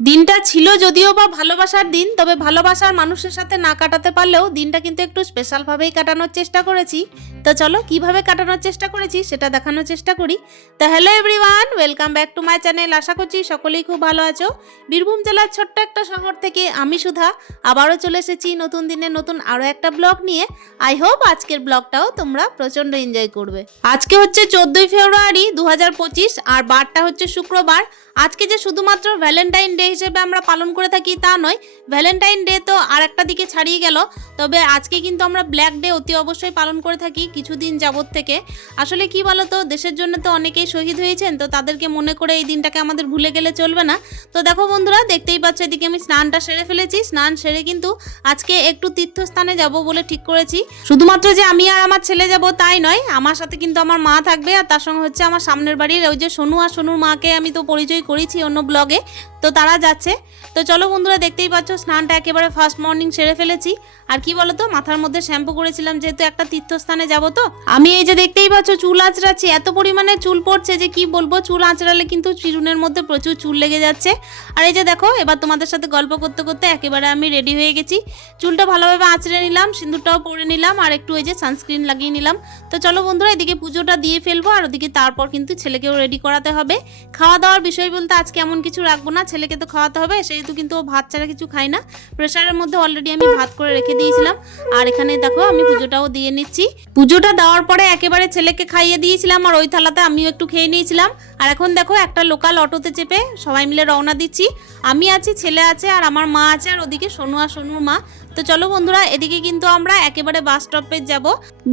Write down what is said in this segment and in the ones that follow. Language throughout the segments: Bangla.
দিনটা ছিল যদিও বা ভালোবাসার দিন, তবে ভালোবাসার মানুষের সাথে না কাটাতে পারলেও দিনটা কিন্তু একটু স্পেশালভাবেই কাটানোর চেষ্টা করেছি। তো চলো, কীভাবে কাটানোর চেষ্টা করেছি সেটা দেখানোর চেষ্টা করি। তো hello everyone welcome back to my channel আশা করছি সকলেই খুব ভালো আছো। বীরভূম জেলার ছোট্ট একটা শহর থেকে আমি সুধা, আবারও চলে এসেছি নতুন দিনে নতুন আরও একটা ব্লগ নিয়ে। আই হোপ আজকের ব্লগটাও তোমরা প্রচণ্ড এনজয় করবে। আজকে হচ্ছে চোদ্দোই ফেব্রুয়ারি দু হাজার পঁচিশ, আর বারটা হচ্ছে শুক্রবার। আজকে যে শুধুমাত্র ভ্যালেন্টাইন ডে হিসেবে আমরা পালন করে থাকি তা নয় ভ্যালেন্টাইন ডে তো আর একটা দিকে ছাড়িয়ে গেল। তবে আজকে কিন্তু আমরা ব্ল্যাক ডে অতি অবশ্যই পালন করে থাকি কিছুদিন যাবৎ থেকে। আসলে কি বলো তো দেশের জন্য তো অনেকেই শহীদ হয়েছেন, তো তাদেরকে মনে করে এই দিনটাকে আমাদের ভুলে গেলে চলবে না। তো দেখো বন্ধুরা, দেখতেই পাচ্ছ এদিকে আমি স্নানটা সেরে ফেলেছি। স্নান সেরে কিন্তু আজকে একটু তীর্থস্থানে যাব বলে ঠিক করেছি। শুধুমাত্র যে আমি আর আমার ছেলে যাব তাই নয়, আমার সাথে কিন্তু আমার মা থাকবে আর তার সঙ্গে হচ্ছে আমার সামনের বাড়ির ওই যে সোনু আর সোনুর মাকে আমি তো পরিচয় করেছি অন্য ব্লগে তো তারা যাচ্ছে। তো চলো বন্ধুরা, দেখতেই পাচ্ছ, স্নানটা একেবারে ফার্স্ট মর্নিং সেরে ফেলেছি। আর কি বলতো, মাথার মধ্যে শ্যাম্পু করেছিলাম, যেহেতু একটা তীর্থস্থানে যাব তো। আমি এই যে দেখতেই পাচ্ছ, চুল আঁচড়াচ্ছি, এত পরিমাণে চুল পড়ছে যে কি বলব, চুল আঁচড়ালে কিন্তু চিরুনের মধ্যে প্রচুর চুল লেগে যাচ্ছে। আর এই যে দেখো, এবার তোমাদের সাথে গল্প করতে করতে একেবারে আমি রেডি হয়ে গেছি। চুলটা ভালোভাবে আঁচড়ে নিলাম, সিঁদুরটাও পরে নিলাম, আর একটু এই যে সানস্ক্রিন লাগিয়ে নিলাম। তো চলো বন্ধুরা, এদিকে পুজোটা দিয়ে ফেলব, আর ওদিকে তারপর কিন্তু ছেলেকেও রেডি করাতে হবে। খাওয়া দাওয়ার বিষয় বলতে আজকে এমন কিছু রাখব না, ছেলেকে তো খাওয়াতে হবে সেহেতু কিন্তু ভাত ছাড়া কিছু খায় না প্রেশারের মধ্যে অলরেডি আমি ভাত করে রেখে দিয়েছিলাম। আর এখানে দেখো, আমি পুজোটাও দিয়ে নিচ্ছি। পুজোটা দেওয়ার পরে একেবারে ছেলেকে খাইয়ে দিয়েছিলাম, আর ওই থালাতে আমিও একটু খেয়ে নিয়েছিলাম। আর এখন দেখো, একটা লোকাল অটোতে চেপে সবাই মিলে রওনা দিচ্ছি। আমি আছি, ছেলে আছে, আর আমার মা আছে, আর ওদিকে সোনু আর সোনুর মা। তো চলো বন্ধুরা, এদিকে কিন্তু আমরা একেবারে বাস স্টপে যাব।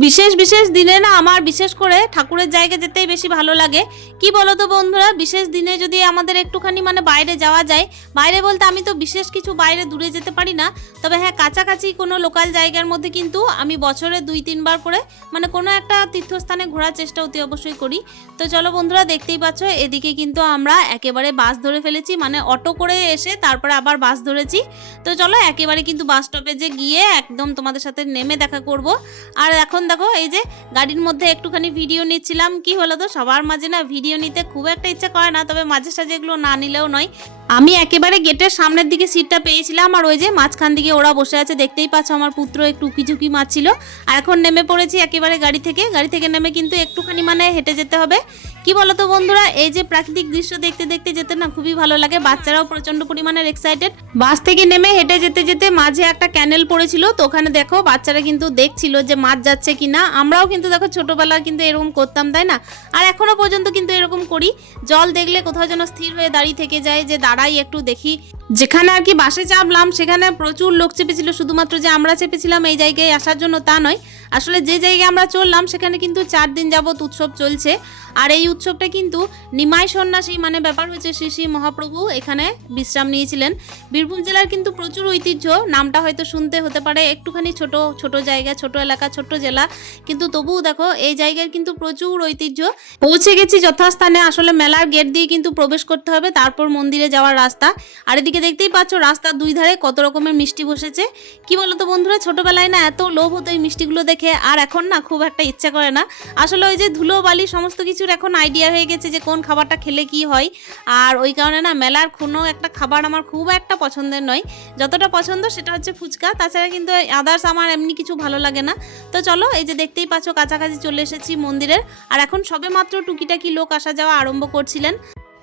বিশেষ বিশেষ দিনে না আমার, বিশেষ করে ঠাকুরের জায়গা যেতেই বেশি ভালো লাগে। কি বলো তো বন্ধুরা, বিশেষ দিনে যদি আমাদের একটুখানি মানে বাইরে যাওয়া যায়, বাইরে বলতে আমি তো বিশেষ কিছু বাইরে দূরে যেতে পারি না, তবে হ্যাঁ কাছাকাছি কোনো লোকাল জায়গার মধ্যে কিন্তু আমি বছরে দুই, তিনবার করে মানে কোনো একটা তীর্থস্থানে ঘোরার চেষ্টা অতি অবশ্যই করি। তো চলো বন্ধুরা, দেখতেই পাচ্ছ, এদিকে কিন্তু আমরা একেবারে বাস ধরে ফেলেছি মানে অটো করে এসে তারপরে আবার বাস ধরেছি। তো চলো, একেবারে কিন্তু বাস স্টপে যে গিয়ে একদম তোমাদের সাথে নেমে দেখা করব। আর এখন দেখো, এই যে গাড়ির মধ্যে একটুখানি ভিডিও নিচ্ছিলাম। কি হলো তো? সবার মাঝে না ভিডিও নিতে খুব একটা ইচ্ছা করে না, তবে মাঝে সাঝে এগুলো না নিলেও নয়। আমি একেবারে গেটের সামনের দিকে সিটটা পেয়েছিলাম আর ওই যে মাঝখান দিকে ওরা বসে আছে, দেখতেই পাচ্ছ আমার পুত্র একটু উকিঝুঁকি মারছিল। আর এখন নেমে পড়েছি একেবারে গাড়ি থেকে। গাড়ি থেকে নেমে কিন্তু একটুখানি মানে হেঁটে যেতে হবে। কি বলতো বন্ধুরা, এই যে প্রাকৃতিক দৃশ্য দেখতে দেখতে যেতে না খুবই ভালো লাগে। বাচ্চারাও প্রচণ্ড পরিমাণের এক্সাইটেড বাস থেকে নেমে হেঁটে যেতে যেতে মাঝে একটা ক্যানেল পড়েছিল। তো ওখানে দেখো বাচ্চারা কিন্তু দেখছিল যে মাছ যাচ্ছে কিনা। আমরাও কিন্তু দেখো ছোটবেলায় কিন্তু এরকম করতাম, তাই না? আর এখনও পর্যন্ত কিন্তু এরকম করি। জল দেখলে কোথাও যেন স্থির হয়ে দাঁড়িয়ে থেকে যায় যে দাঁড়াই একটু দেখি যেখানে আর কি বাসে চাপলাম, সেখানে প্রচুর লোক চেপেছিল। শুধুমাত্র যে আমরা চেপেছিলাম এই জায়গায় আসার জন্য তা নয়, আসলে যে জায়গায় আমরা চললাম, সেখানে কিন্তু চার দিন যাবত উৎসব চলছে। আর এই উৎসবটা কিন্তু নিমাই সন্ন্যাসী মানে ব্যাপার হয়েছে শ্রী শ্রী মহাপ্রভু এখানে বিশ্রাম নিয়েছিলেন। বীরভূম জেলার কিন্তু প্রচুর ঐতিহ্য, নামটা হয়তো শুনতে হতে পারে, একটুখানি ছোট ছোট জায়গা, ছোট এলাকা ছোট্ট জেলা। কিন্তু তবুও দেখো, এই জায়গার কিন্তু প্রচুর ঐতিহ্য। পৌঁছে গেছি যথাস্থানে, আসলে মেলার গেট দিয়ে কিন্তু প্রবেশ করতে হবে, তারপর মন্দিরে যাওয়ার রাস্তা। আর এদিকে দেখতেই পাচ্ছ রাস্তার দুই ধারে কত রকমের মিষ্টি বসেছে। কি বলতো বন্ধুরা, ছোটবেলায় না এত লোভ হতো এই মিষ্টিগুলো দেখে, আর এখন না খুব একটা ইচ্ছা করে না। আসলে ওই যে ধুলো, বালি, সমস্ত কিছুর এখন আইডিয়া হয়ে গেছে যে কোন খাবারটা খেলে কি হয়। আর ওই কারণে না মেলার কোনো একটা খাবার আমার খুব একটা পছন্দের নয়। যতটা পছন্দ সেটা হচ্ছে ফুচকা। তাছাড়া কিন্তু আদার্স আমার এমনি কিছু ভালো লাগে না। তো চলো, এই যে দেখতেই পাচ্ছ কাছাকাছি চলে এসেছি মন্দিরের। আর এখন সবে মাত্র টুকিটাকি লোক আসা যাওয়া আরম্ভ করছিলেন।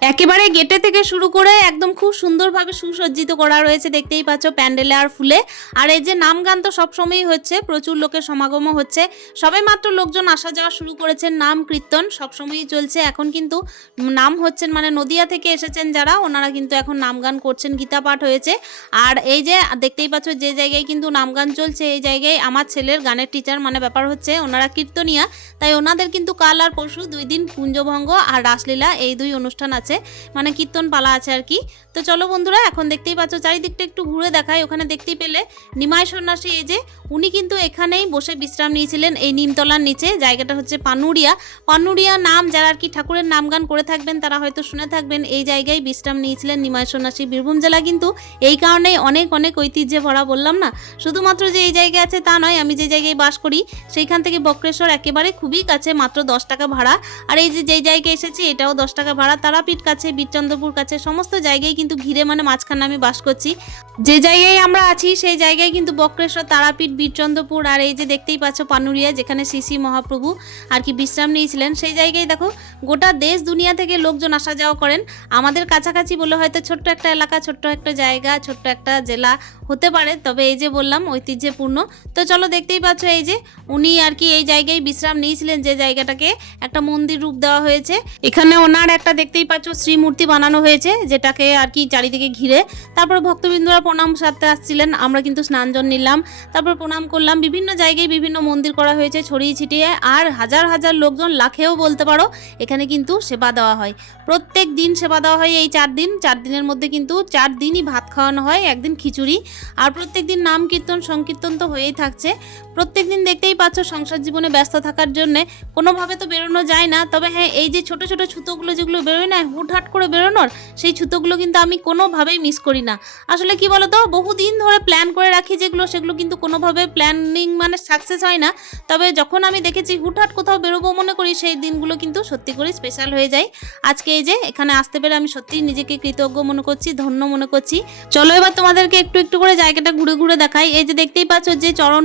একেবারে গেটে থেকে শুরু করে একদম খুব সুন্দরভাবে সুসজ্জিত করা রয়েছে, দেখতেই পাচ্ছ প্যান্ডেলে আর ফুলে। আর এই যে নাম গান তো সবসময়ই হচ্ছে, প্রচুর লোকের সমাগমও হচ্ছে। সবে মাত্র লোকজন আসা যাওয়া শুরু করেছেন, নাম কীর্তন সবসময়ই চলছে। এখন কিন্তু নাম হচ্ছেন মানে নদিয়া থেকে এসেছেন যারা, ওনারা কিন্তু এখন নাম গান করছেন, গীতা পাঠ হয়েছে। আর এই যে দেখতেই পাচ্ছ যে জায়গায় কিন্তু নাম গান চলছে, এই জায়গায় আমার ছেলের গানের টিচার মানে ব্যাপার হচ্ছে ওনারা কীর্তনিয়া। তাই ওনাদের কিন্তু কাল আর পরশু দুই দিন কুঞ্জভঙ্গ আর রাসলীলা, এই দুই অনুষ্ঠান আছে। মানে কীর্তন পালা আছে আর কি। তো চলো বন্ধুরা, এখন দেখতেই পাচ্ছ চারিদিকটা একটু ঘুরে দেখায়। ওখানে দেখতেই পেলে নিমাই সন্ন্যাসী, এই যে উনি কিন্তু এখানেই বসে বিশ্রাম নিয়েছিলেন এই নিমতলার নিচে। জায়গাটা হচ্ছে পানুরিয়া পানুরিয়া নাম যারা আর কি ঠাকুরের নাম গান করে থাকবেন, তারা হয়তো শুনে থাকবেন, এই জায়গায় বিশ্রাম নিয়েছিলেন নিমাই সন্ন্যাসী বীরভূম জেলা। কিন্তু এই কারণেই অনেক অনেক ঐতিহ্যে ভরা বললাম না। শুধুমাত্র যে এই জায়গায় আছে তা নয়, আমি যে জায়গায় বাস করি, সেইখান থেকে বক্রেশ্বর একেবারে খুবই কাছে, মাত্র দশ টাকা ভাড়া। আর এই যে যেই জায়গায় এসেছি, এটাও দশ টাকা ভাড়া। তারাপীঠ তারাপীঠ কাছে, বীরচন্দ্রপুর কাছে, সমস্ত জায়গায় কিন্তু ঘিরে মানে মাঝখানে আমি বাস করছি। যে জায়গায় আমরা আছি, সেই জায়গায় কিন্তু বক্রেশ্বর, তারাপীঠ, বীরচন্দ্রপুর আর এই যে দেখতেই পাচ্ছ পানুরিয়া, যেখানে শ্রী মহাপ্রভু আর কি বিশ্রাম নিয়েছিলেন, সেই জায়গায় দেখো গোটা দেশ দুনিয়া থেকে লোকজন আসা যাওয়া করেন। আমাদের কাছাকাছি বলে হয়তো ছোট্ট একটা এলাকা, ছোট্ট একটা জায়গা, ছোট্ট একটা জেলা হতে পারে, তবে এই যে বললাম ঐতিহ্যপূর্ণ। তো চলো দেখতেই পাচ্ছ এই যে উনি আর কি এই জায়গায় বিশ্রাম নিয়েছিলেন, যে জায়গাটাকে একটা মন্দির রূপ দেওয়া হয়েছে। এখানে ওনার একটা দেখতেই পাচ্ছ শ্রীমূর্তি বানানো হয়েছে, যেটাকে আর কি চারিদিকে ঘিরে। তারপর ভক্তবৃন্দরা প্রণাম সারতে আসছিলেন, আমরা কিন্তু স্নানজন নিলাম। তারপর প্রণাম করলাম, বিভিন্ন জায়গায় বিভিন্ন মন্দির করা হয়েছে ছড়িয়ে ছিটিয়ে, আর হাজার হাজার লোকজন লাখেও বলতে পারো, এখানে কিন্তু সেবা দেওয়া হয়। প্রত্যেক দিন সেবা দেওয়া হয় এই চার দিন, চার দিনের মধ্যে কিন্তু চার দিনই ভাত খাওয়ানো হয়, একদিন খিচুড়ি। আর প্রত্যেক দিন নাম কীর্তন, সংকীর্তন তো হয়েই থাকছে। প্রত্যেক দিন দেখতেই পাচ্ছ সংসার জীবনে ব্যস্ত থাকার জন্যে। কোনোভাবে তো বেরোনো যায় না, তবে হ্যাঁ এই যে ছোট ছোট ছুতোগুলো যেগুলো বেরোয় না, হুটহাট করে বেরোনোর, সেই ছুতোগুলো কিন্তু আমি কোনোভাবেই মিস করি না। আসলে কি বলতো, বহুদিন ধরে প্ল্যান করে রাখি যেগুলো, সেগুলো কিন্তু কোনোভাবে প্ল্যানিং মানে সাকসেস হয় না। তবে যখন আমি দেখেছি হুটহাট কোথাও বেরোবো মনে করি, সেই দিনগুলো কিন্তু সত্যি করে স্পেশাল হয়ে যায়। আজকে এই যে, এখানে আসতে পেরে আমি সত্যিই নিজেকে কৃতজ্ঞ মনে করছি, ধন্য মনে করছি। চলো এবার তোমাদেরকে একটু একটু করে জায়গাটা ঘুরে ঘুরে দেখাই। এই যে দেখতেই পাচ্ছ যে চরণ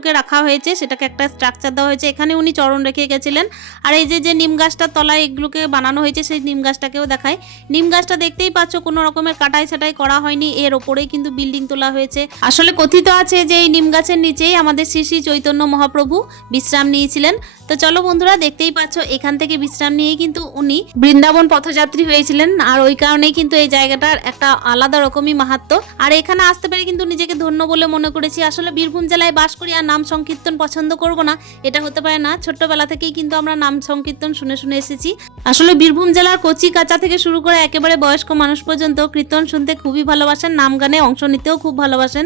পাদুকাগুলোকে রাখা হয়েছে, সেটাকে একটা স্ট্রাকচার দেওয়া হয়েছে। এখানে উনি চরণ রেখে গেছিলেন। আর এই যে যে নিম গাছটার তলায় এগুলোকে বানানো হয়েছে, সেই নিম গাছটাকেও দেখায় নিম গাছটা দেখতেই পাচ্ছ কোনো রকমের কাটাই ছাটাই করা হয়নি, এর ওপরেই কিন্তু বিল্ডিং তোলা হয়েছে। আসলে কথিত আছে যে, এই নিম গাছের নিচেই আমাদের শ্রী শ্রী চৈতন্য মহাপ্রভু বিশ্রাম নিয়েছিলেন। তো চলো বন্ধুরা, দেখতেই পাচ্ছ, এখান থেকে বিশ্রাম নিয়ে কিন্তু উনি বৃন্দাবন পথযাত্রী হয়েছিলেন। আর ওই কারণেই কিন্তু এই জায়গাটার একটা আলাদা রকমই মাহাত্ম আর এখানে আসতে পেরে কিন্তু নিজেকে ধন্য বলে মনে করেছি। আসলে বীরভূম জেলায় বাস করি আর নাম সংকীর্তন পছন্দ করব না, এটা হতে পারে না। ছোট্টবেলা থেকেই কিন্তু আমরা নাম সংকীর্তন শুনে শুনে এসেছি। আসলে বীরভূম জেলার কচি কাঁচা থেকে শুরু করে একেবারে বয়স্ক মানুষ পর্যন্ত কীর্তন শুনতে খুবই ভালোবাসেন, নাম গানে অংশ নিতেও খুব ভালোবাসেন।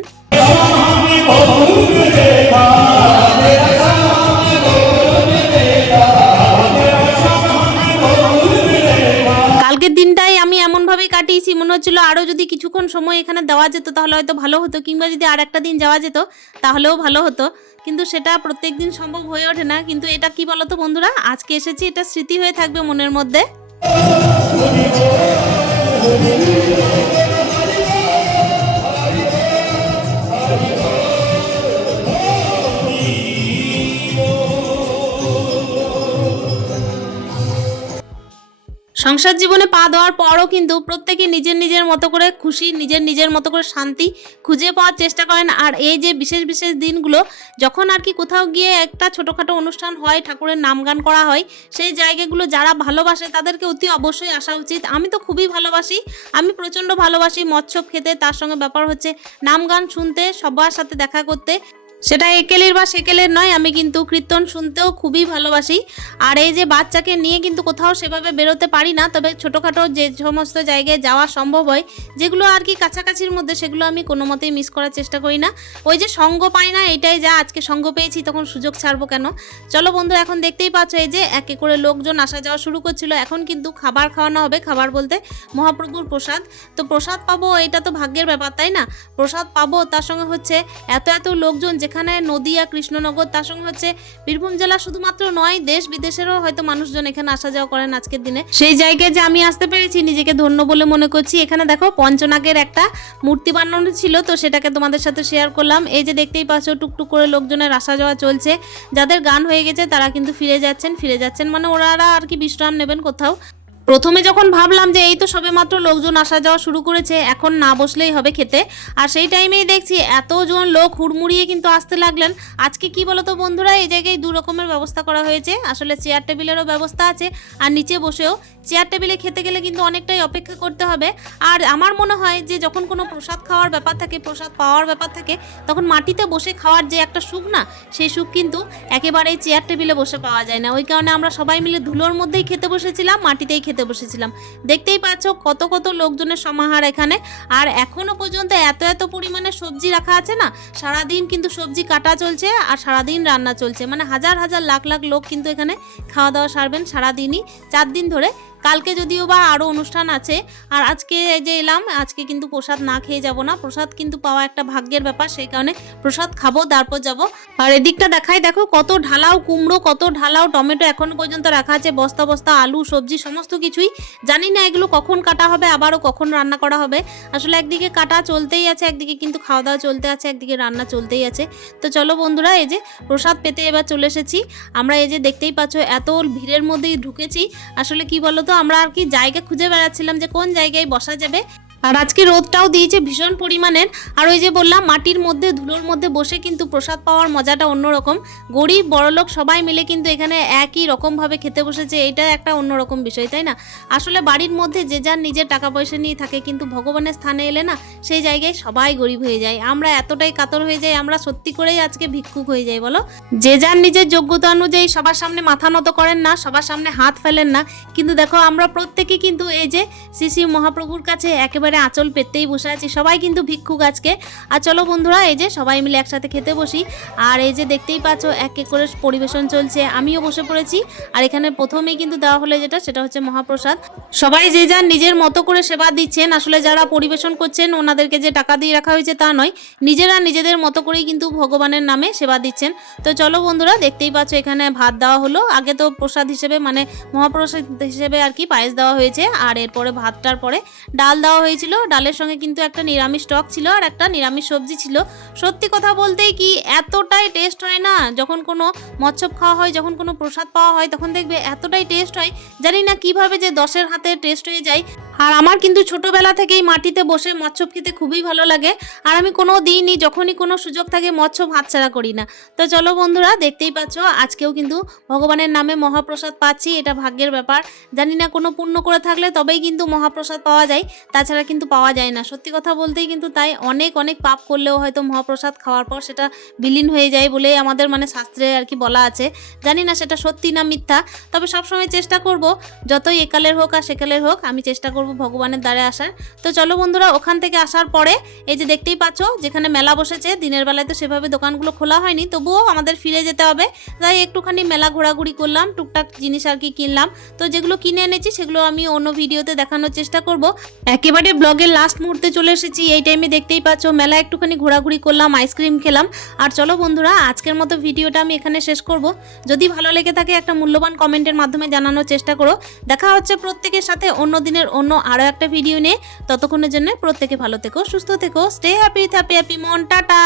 কাটিয়েছি মনে হচ্ছিল আরও যদি কিছুক্ষণ সময় এখানে দেওয়া যেত, তাহলে হয়তো ভালো হতো। কিংবা যদি আর একটা দিন যাওয়া যেত, তাহলেও ভালো হতো। কিন্তু সেটা প্রত্যেক দিন সম্ভব হয়ে ওঠে না। কিন্তু এটা কি বলতো বন্ধুরা? আজকে এসেছি, এটা স্মৃতি হয়ে থাকবে মনের মধ্যে। সংসার জীবনে পা দেওয়ার পরও কিন্তু প্রত্যেকে নিজের নিজের মতো করে খুশি, নিজের নিজের মতো করে শান্তি খুঁজে পাওয়ার চেষ্টা করেন। আর এই যে বিশেষ বিশেষ দিনগুলো, যখন আর কি কোথাও গিয়ে একটা ছোটোখাটো অনুষ্ঠান হয়, ঠাকুরের নাম গান করা হয়, সেই জায়গাগুলো যারা ভালোবাসে তাদেরকে অতি অবশ্যই আসা উচিত। আমি তো খুবই ভালোবাসি, আমি প্রচণ্ড ভালোবাসি মৎস্য খেতে। তার সঙ্গে ব্যাপার হচ্ছে নাম গান শুনতে, সবার সাথে দেখা করতে। সেটা একেলের বা সেকেলের নয়, আমি কিন্তু কীর্তন শুনতেও খুবই ভালোবাসি। আর এই যে বাচ্চাকে নিয়ে কিন্তু কোথাও সেভাবে বেরোতে পারি না, তবে ছোটোখাটো যে সমস্ত জায়গায় যাওয়া সম্ভব হয়, যেগুলো আর কি কাছাকাছির মধ্যে, সেগুলো আমি কোনো মতেই মিস করার চেষ্টা করি না। ওই যে সঙ্গ পাই না, এটাই যা আজকে সঙ্গ পেয়েছি, তখন সুযোগ ছাড়বো কেন? চলো বন্ধু, এখন দেখতেই পাচ্ছ এই যে একে করে লোকজন আসা যাওয়া শুরু করছিল। এখন কিন্তু খাবার খাওয়ানো হবে, খাবার বলতে মহাপ্রভুর প্রসাদ। তো প্রসাদ পাবো, এটা তো ভাগ্যের ব্যাপার, তাই না? প্রসাদ পাবো, তার সঙ্গে হচ্ছে এত এত লোকজন যেখানে নদিয়া, কৃষ্ণনগর, তার সঙ্গে হচ্ছে বীরভূম জেলা শুধুমাত্র নয়, দেশ বিদেশেরও হয়তো মানুষজন এখানে আসা যাওয়া করেন আজকের দিনে। সেই জায়গায় যে আমি আসতে পেরেছি, নিজেকে ধন্য বলে মনে করছি। এখানে দেখো পঞ্চনাগের একটা মূর্তি বানানো ছিল, তো সেটাকে তোমাদের সাথে শেয়ার করলাম। এই যে দেখতেই পাচ্ছ, টুকটুক করে লোকজনের আসা যাওয়া চলছে। যাদের গান হয়ে গেছে, তারা কিন্তু ফিরে যাচ্ছেন। ফিরে যাচ্ছেন মানে ওনারা আর কি বিশ্রাম নেবেন কোথাও। প্রথমে যখন ভাবলাম যে এই তো সবে মাত্র লোকজন আসা যাওয়া শুরু করেছে, এখন না বসলেই হবে খেতে। আর সেই টাইমেই দেখছি এতজন লোক হুড়মুড়িয়ে কিন্তু আসতে লাগলেন। আজকে কি বলতো বন্ধুরা, এই জায়গায় দু রকমের ব্যবস্থা করা হয়েছে। আসলে চেয়ার টেবিলেরও ব্যবস্থা আছে, আর নিচে বসেও। চেয়ার টেবিলে খেতে গেলে কিন্তু অনেকটাই অপেক্ষা করতে হবে। আর আমার মনে হয় যে যখন কোনো প্রসাদ খাওয়ার ব্যাপার থাকে, প্রসাদ পাওয়ার ব্যাপার থাকে, তখন মাটিতে বসে খাওয়ার যে একটা সুখ না, সেই সুখ কিন্তু একেবারেই চেয়ার টেবিলে বসে পাওয়া যায় না। ওই কারণে আমরা সবাই মিলে ধুলোর মধ্যেই খেতে বসেছিলাম, মাটিতেই খেতে বসেছিলাম। দেখতেই পাচ্ছ কত কত লোকজনের সমাহার এখানে। আর এখনও পর্যন্ত এত এত পরিমাণে সবজি রাখা আছে না, সারাদিন কিন্তু সবজি কাটা চলছে আর সারাদিন রান্না চলছে। মানে হাজার হাজার লাখ লাখ লোক কিন্তু এখানে খাওয়া দাওয়া সারবেন সারাদিনই। চার দিন ধরে কালকে যদিও বা আরও অনুষ্ঠান আছে, আর আজকে যে এলাম, আজকে কিন্তু প্রসাদ না খেয়ে যাব না। প্রসাদ কিন্তু পাওয়া একটা ভাগ্যের ব্যাপার, সেই কারণে প্রসাদ খাব, তারপর যাব। আর এদিকটা দেখাই, দেখো কত ঢালাও কুমড়ো, কত ঢালাও টমেটো এখনও পর্যন্ত রাখা আছে, বস্তা বস্তা, আলু, সবজি, সমস্ত কিছুই। জানি না এগুলো কখন কাটা হবে, আবারও কখন রান্না করা হবে। আসলে একদিকে কাটা চলতেই আছে, একদিকে কিন্তু খাওয়া দাওয়া চলতে আছে, একদিকে রান্না চলতেই আছে। তো চলো বন্ধুরা, এই যে প্রসাদ পেতে এবার চলে এসেছি। আমরা এই যে দেখতেই পাচ্ছ, এত ভিড়ের মধ্যেই ঢুকেছি। আসলে কি বলতো আমরা আর কি জায়গা খুঁজে বেড়াচ্ছিলাম যে কোন জায়গায় বসা যাবে। আর আজকে রোদটাও দিয়েছে ভীষণ পরিমাণের। আর ওই যে বললাম, মাটির মধ্যে, ধুলোর মধ্যে বসে কিন্তু প্রসাদ পাওয়ার মজাটা অন্যরকম। গরিব বড়লোক সবাই মিলে কিন্তু এখানে একই রকমভাবে খেতে বসেছে, এটা একটা অন্যরকম বিষয়, তাই না? আসলে বাড়ির মধ্যে যে যার নিজের টাকা পয়সা নিয়ে থাকে, কিন্তু ভগবানের স্থানে এলে না, সেই জায়গায় সবাই গরিব হয়ে যায়। আমরা এতটাই কাতর হয়ে যাই, আমরা সত্যি করেই আজকে ভিক্ষুক হয়ে যাই, বলো? যে যার নিজের যোগ্যতা অনুযায়ী সবার সামনে মাথা নত করেন না, সবার সামনে হাত ফেলেন না, কিন্তু দেখো আমরা প্রত্যেকে কিন্তু এই যে শ্রী শ্রী মহাপ্রভুর কাছে একেবারে আঁচল পেতেই বসে আছি। সবাই কিন্তু ভিক্ষুক আজকে। আর চলো বন্ধুরা, এই যে সবাই মিলে একসাথে খেতে বসি। আর এই যে দেখতেই পাচ্ছ, এক এক করে পরিবেশন চলছে। আমিও বসে পড়েছি। আর এখানে প্রথমেই কিন্তু দেওয়া হলে যেটা, সেটা হচ্ছে মহাপ্রসাদ। সবাই যে যার নিজের মতো করে সেবা দিচ্ছেন, আসলে যারা পরিবেশন করছেন, ওনাদেরকে যে টাকা দিয়ে রাখা হয়েছে তা নয়, নিজেরা নিজেদের মতো করেই কিন্তু ভগবানের নামে সেবা দিচ্ছেন। তো চলো বন্ধুরা, দেখতেই পাচ্ছ এখানে ভাত দেওয়া হলো। আগে তো প্রসাদ হিসেবে মানে মহাপ্রসাদ হিসেবে আর কি পায়েস দেওয়া হয়েছে। আর এরপরে ভাতটার পরে ডাল দেওয়া হয়েছিল ডালের সঙ্গে কিন্তু একটা নিরামিষ টক ছিল আর একটা নিরামিষ সবজি ছিল। সত্যি কথা বলতেই কি এতটাই টেস্ট হয় না, যখন কোনো মৎস্য খাওয়া হয়, যখন কোনো প্রসাদ পাওয়া হয়, তখন দেখবে এতটাই টেস্ট হয়, জানি না কীভাবে যে দশের হাতে টেস্ট হয়ে যায়। আর আমার কিন্তু ছোটবেলা থেকেই মাটিতে বসে মৎস্য খেতে খুবই ভালো লাগে। আর আমি কোনো দিনই, যখনই কোনো সুযোগ থাকে, মৎস্য ভাত ছাড়া করি না। তো চলো বন্ধুরা, দেখতেই পাচ্ছ, আজকেও কিন্তু ভগবানের নামে মহাপ্রসাদ পাচ্ছি, এটা ভাগ্যের ব্যাপার। জানি না কোনো পুণ্য করে থাকলে তবেই কিন্তু মহাপ্রসাদ পাওয়া যায়, তাছাড়া কিন্তু পাওয়া যায় না। সত্যি কথা বলতেই কিন্তু তাই অনেক অনেক পাপ করলেও হয়তো মহাপ্রসাদ খাওয়ার পর সেটা বিলীন হয়ে যায় বলেই আমাদের মানে শাস্ত্রে আর কি বলা আছে। জানি না সেটা সত্যি না মিথ্যা, তবে সবসময় চেষ্টা করব, যতই একালের হোক আর সেকালের হোক, আমি চেষ্টা করব ভগবানের দ্বারে আসার। তো চলো বন্ধুরা, ওখান থেকে আসার পরে, এই যে দেখতেই পাচ্ছ, যেখানে মেলা বসেছে, দিনের বেলায় তো সেভাবে দোকানগুলো খোলা হয়নি, তবুও আমাদের ফিরে যেতে হবে। তাই একটুখানি মেলা ঘোরাঘুরি করলাম, টুকটাক জিনিস আর কি কিনলাম। তো যেগুলো কিনে এনেছি, সেগুলো আমি অন্য ভিডিওতে দেখানোর চেষ্টা করব। একেবারে ব্লগের লাস্ট মুহূর্তে চলে এসেছি। এই টাইমে দেখতেই পাচ্ছ মেলা একটুখানি ঘোরাঘুরি করলাম আইসক্রিম খেলাম। আর চলো বন্ধুরা, আজকের মতো ভিডিওটা আমি এখানে শেষ করব। যদি ভালো লেগে থাকে একটা মূল্যবান কমেন্টের মাধ্যমে জানানোর চেষ্টা করো। দেখা হচ্ছে প্রত্যেকের সাথে অন্য দিনের অন্য আরও একটা ভিডিও নিয়ে। ততক্ষণের জন্য প্রত্যেকে ভালো থেকো, সুস্থ থেকো স্টে হ্যাপি হ্যাপি হ্যাপি মন, টাটা!